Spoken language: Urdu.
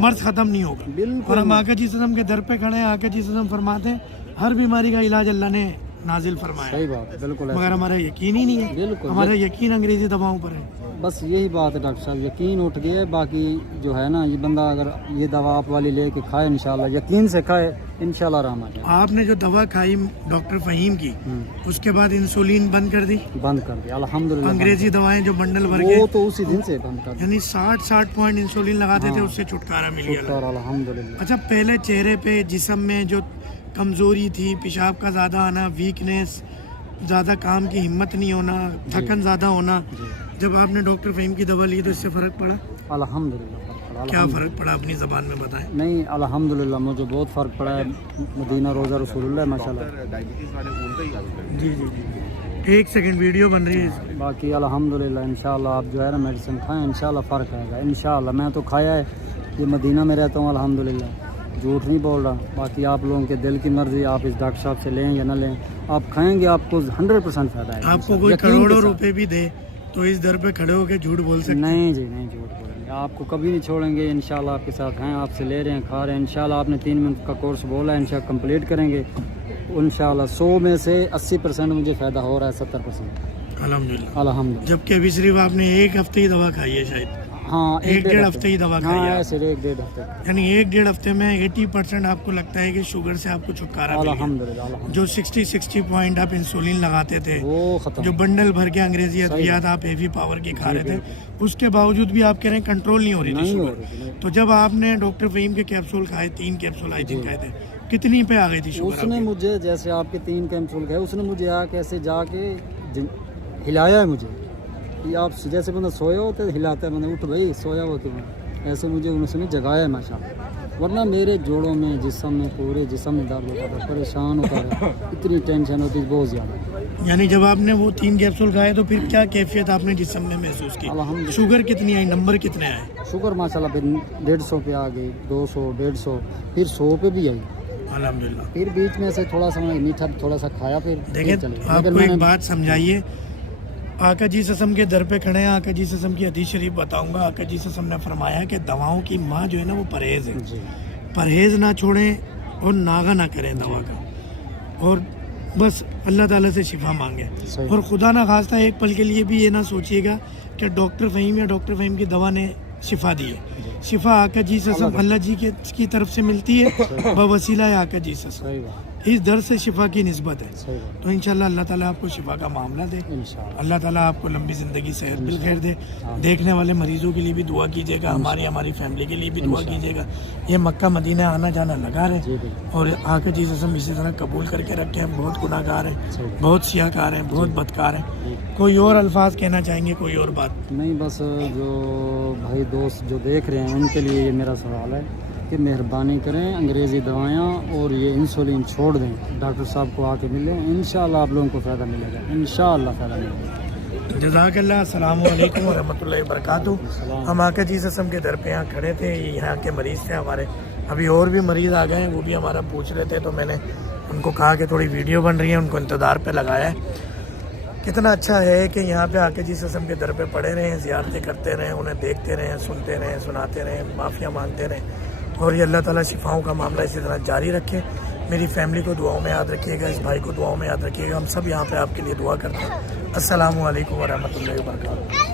مرض ختم نہیں ہوگا. اور ہم آقا جی صلی اللہ علیہ وسلم کے در پہ کھڑے ہیں. آقا جی صلی اللہ علیہ وسلم فرماتے ہیں ہر بیماری کا علاج اللہ نے نازل فرمایا. صحیح بات ہے, بالکل مگر ہمارا یقین ہی نہیں ہے. بالکل ہمارا یقین انگریزی دواؤں پر ہے. بس یہی بات ہے ڈاکٹر صاحب, یقین اٹھ گیا ہے. باقی جو ہے نا, یہ بندہ اگر یہ دوا آپ والی لے کے کھائے انشاءاللہ, یقین سے کھائے, انشاءاللہ آرام آ جائے. آپ نے جو دوا کھائی ڈاکٹر فہیم کی, اس کے بعد انسولین بند کر دی, بند کر دیا الحمدللہ. انگریزی دوائیں جو بنڈل بھر کے, وہ تو اسی دن سے بند کر دیا, یعنی 60 پوائنٹ انسولین لگاتے تھے, اس سے چھٹکارا مل گیا. الحمدللہ. اچھا, پہلے چہرے پہ جسم میں جو کمزوری تھی, پیشاب کا زیادہ آنا, ویکنیس, زیادہ کام کی ہمت نہیں ہونا, تھکن زیادہ ہونا, جب آپ نے ڈاکٹر فہیم کی دوا لی تو اس سے فرق پڑا؟ الحمدللہ. کیا فرق پڑا اپنی زبان میں بتائیں. نہیں الحمدللہ, مجھے بہت فرق پڑا ہے. مدینہ روزہ رسول اللہ ماشاءاللہ. جی جی جی, ایک سیکنڈ ویڈیو بن رہی ہے. باقی الحمدللہ انشاءاللہ آپ جو ہے نا میڈیسن کھائیں, انشاءاللہ فرق آئے گا انشاءاللہ. میں تو کھایا ہے, یہ مدینہ میں رہتا ہوں الحمدللہ, جھوٹ نہیں بول رہا. باقی آپ لوگوں کے دل کی مرضی, آپ اس ڈاکٹر صاحب سے لیں یا نہ لیں, آپ کھائیں گے آپ کو 100% فائدہ ہے. آپ کو کوئی کروڑوں روپے بھی دے تو اس در پہ کھڑے ہو کے جھوٹ بول سکتے؟ نہیں جی, نہیں جھوٹ بولیں گے, آپ کو کبھی نہیں چھوڑیں گے انشاءاللہ. آپ کے ساتھ ہیں, آپ سے لے رہے ہیں, کھا رہے ہیں. انشاءاللہ آپ نے 3 منٹ کا کورس بولا ہے, انشاءاللہ کمپلیٹ کریں گے انشاءاللہ. 100 میں سے 80% مجھے فائدہ ہو رہا ہے, 70%. الحمدللہ. جبکہ ابھی صرف آپ نے ایک ہفتے ہی دوا کھائی ہے شاید. ہاں, 1-1.5 ہفتے ہی دوا کھائی ہے. ایسے 1-1.5 ہفتے. یعنی 1-1.5 ہفتے میں 80% آپ کو لگتا ہے کہ شوگر سے آپ کو چھٹکارا مل گیا. الحمدللہ. جو 60 پوائنٹ آپ انسولین لگاتے تھے, وہ ختم. جو بنڈل بھر کے انگریزی ادویات آپ ہیوی پاور کی کھا رہے تھے, اس کے باوجود بھی آپ کہہ رہے ہیں کنٹرول نہیں ہو رہی تھی شوگر. تو جب آپ نے ڈاکٹر فہیم کے کیپسول کھائے, 3 کیپسول آئی تھنک کھائے تھے, کتنی پہ آ گئی تھی شوگر؟ اس نے مجھے, جیسے آپ کے 3 کیپسول کھائے, اس نے مجھے آ کے ایسے جا کے ہلایا ہے مجھے. یہ آپ جیسے بندہ سویا ہوتا ہے ہلاتا ہے, بندہ اٹھ بھائی سویا ہو تم, ایسے مجھے اس نے جگایا ہے ماشاءاللہ. ورنہ میرے جوڑوں میں, جسم میں, پورے جسم میں درد ہوتا تھا, پریشان ہوتا رہا, اتنی ٹینشن ہوتی بہت زیادہ. یعنی جب آپ نے وہ 3 کیپسول کھائے تو پھر کیا کیفیت آپ نے جسم میں محسوس کی؟ شوگر کتنی آئی, نمبر کتنے آئے؟ شوگر ماشاءاللہ پھر 150 پہ آ گئی, 200, 150, پھر 100 پہ بھی آئی الحمدللہ. پھر بیچ میں سے تھوڑا سا میٹھا تھوڑا سا کھایا. پھر دیکھیں, آپ کو ایک بات سمجھائیے, آقا جی سسم کے در پہ کھڑے ہیں. آقا جی سسم کی حدیث شریف بتاؤں گا. آقا جی سسم نے فرمایا کہ دواؤں کی ماں جو ہے نا وہ پرہیز ہے. پرہیز نہ چھوڑیں اور ناغہ نہ کریں دوا کا, اور بس اللہ تعالیٰ سے شفا مانگیں. اور خدا نہ خواستہ ایک پل کے لیے بھی یہ نہ سوچیے گا کہ ڈاکٹر فہیم یا ڈاکٹر فہیم کی دوا نے شفا دی ہے. شفا آقا جی سسم اللہ جی کی طرف سے ملتی ہے بوسیلہ آقا جی سسم. اس در سے شفا کی نسبت ہے. تو انشاءاللہ اللہ تعالیٰ آپ کو شفا کا معاملہ دے. اللہ تعالیٰ آپ کو لمبی زندگی صحت بالخیر دے. دیکھنے والے مریضوں کے لیے بھی دعا کیجیے گا, ہماری فیملی کے لیے بھی دعا کیجیے گا. یہ مکہ مدینہ آنا جانا لگا رہے, اور آقا جی سسم اسی طرح قبول کر کے رکھے. ہم بہت گناہ گار ہیں, بہت سیاہ کار ہیں, بہت بدکار ہیں. کوئی اور الفاظ کہنا چاہیں گے, کوئی اور بات؟ نہیں, بس جو بھائی دوست جو دیکھ رہے ہیں ان کے لیے یہ میرا سوال ہے کہ مہربانی کریں, انگریزی دوائیاں اور یہ انسولین چھوڑ دیں, ڈاکٹر صاحب کو آ کے ملیں, انشاءاللہ آپ لوگوں کو فائدہ ملے گا, انشاءاللہ فائدہ ملے گا. جزاک اللہ. السلام علیکم ورحمۃ اللہ وبرکاتہ. ہم آقا جی سسم کے در پہ یہاں کھڑے تھے, یہاں کے مریض تھے ہمارے. ابھی اور بھی مریض آ گئے ہیں, وہ بھی ہمارا پوچھ رہے تھے, تو میں نے ان کو کہا کہ تھوڑی ویڈیو بن رہی ہے, ان کو انتظار پہ لگایا ہے. کتنا اچھا ہے کہ یہاں پہ آقا جی سسم کے در پہ پڑے رہیں, زیارتیں کرتے رہیں, انہیں دیکھتے رہیں, سنتے رہیں, سناتے رہیں, معافیاں مانگتے رہیں, اور یہ اللہ تعالیٰ شفاؤں کا معاملہ اسی طرح جاری رکھے. میری فیملی کو دعاؤں میں یاد رکھیے گا, اس بھائی کو دعاؤں میں یاد رکھیے گا. ہم سب یہاں پہ آپ کے لیے دعا کرتے ہیں. السلام علیکم ورحمۃ اللہ وبرکاتہ.